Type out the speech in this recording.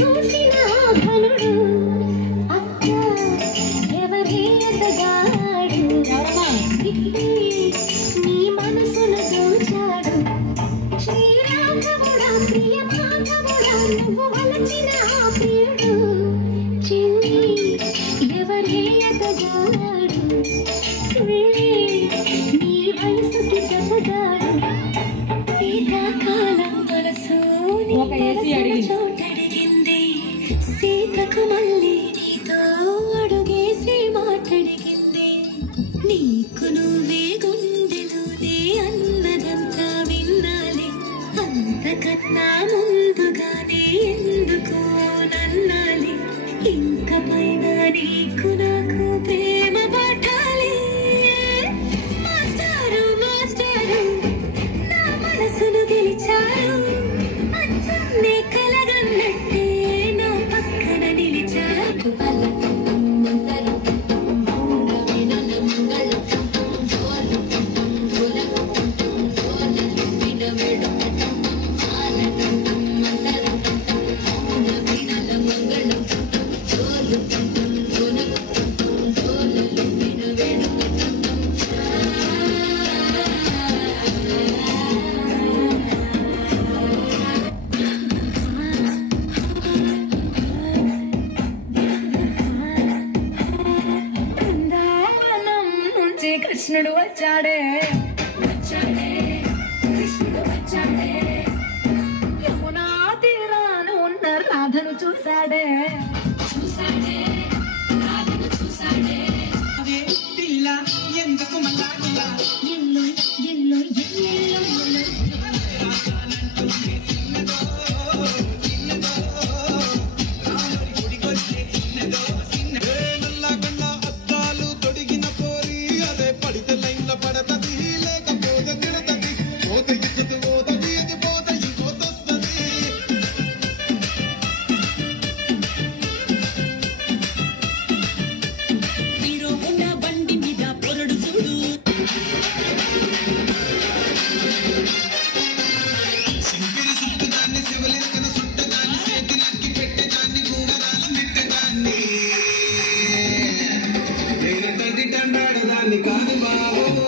చూసిన ఘనుడు అక్క ఎవరే అతగాడు నీ మనసును దోచాడు శ్రీరాఘవుడా ప్రియ మాధవుడా నువ్వు వలచిన ప్రియుడు చెల్లి ఎవరే అతగాడు నీ వయసుకి జతగాడు శీతాకాలం మనసు చోటడిగింది సీతకు మళ్ళీ నీతో అడుగేసి మాటడిగింది నీకు నువ్వే గుండెలోనే అన్నదంతా విన్నాలి అంతకన్నా ముందుగానే ఎందుకో నన్నాలి ఇంక పైన నీకు నాకు ప్రేమ పట్టాలి మాస్టారు మాస్టారు నా మనసును గెలిచారు అచ్చన్నే కలగన్నట్టే నా పక్కన నిలిచారు కృష్ణుడు వచ్చాడే కృష్ణుడు వచ్చాడే యమునా తీరాన ఉన్న రాధను చూసాడే రాధను చూసాడే పిల్ల ఎందుకు మళ్ళా ఎల్లో ఎల్లో ఎల్లో కాదు బాబు